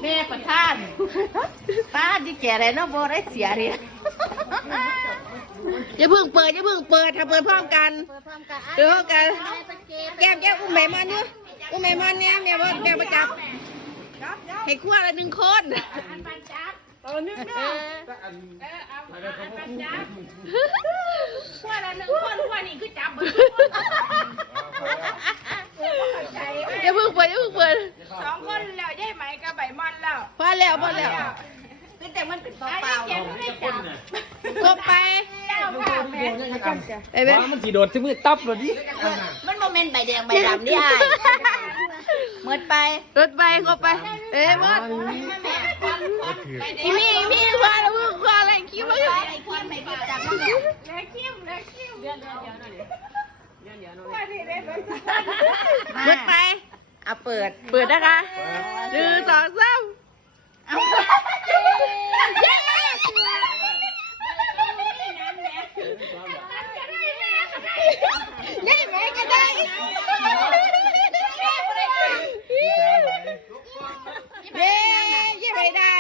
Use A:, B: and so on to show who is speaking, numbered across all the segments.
A: แม่ประท่านป้าที่แก่อะไรเนาะโบได้เสียเรียน
B: อย่าเพิ่งเปิดถ้าเปิดพร้อมกันเดี๋ยวกันแก้มอุ้มแม่มันเนี่ยอุ้มแม่มันเนี่ยแม่ประจับให้ขั้วละ1 คน
A: ขั้วละ1 คนขั้วนี่คือจับ
B: อย่าเพิ่งเปิด
A: 2 คนแล้วยายไหมกับใบมอนแล้ว
B: พอแล้ว
A: คือแต่มันเป็นเปล่า
B: กบไป
C: ไอ้เว้ยมันสีโดดที่มือตับเลยดิ
A: มันโมเมนต์ใบแดงใบดำนี่ไอ้เมื่อไป
B: รถไปกบไปมดมีควาแล้วควาอะไรคิดว่า
A: ไอ้ขี้ไม่ได้จับมันแล้วขี้เดี๋ยว
B: รถไปเอาเปิดนะคะ1 2 3ได้ไหมก็ได้ยังไม่ได้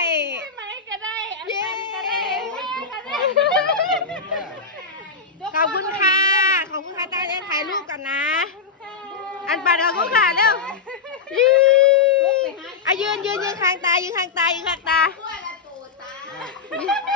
B: ขอบคุณค่ะตาเล่นถ่ายรูปกันนะอันปัดขอบคุณค่ะเร็วยืนข้างตา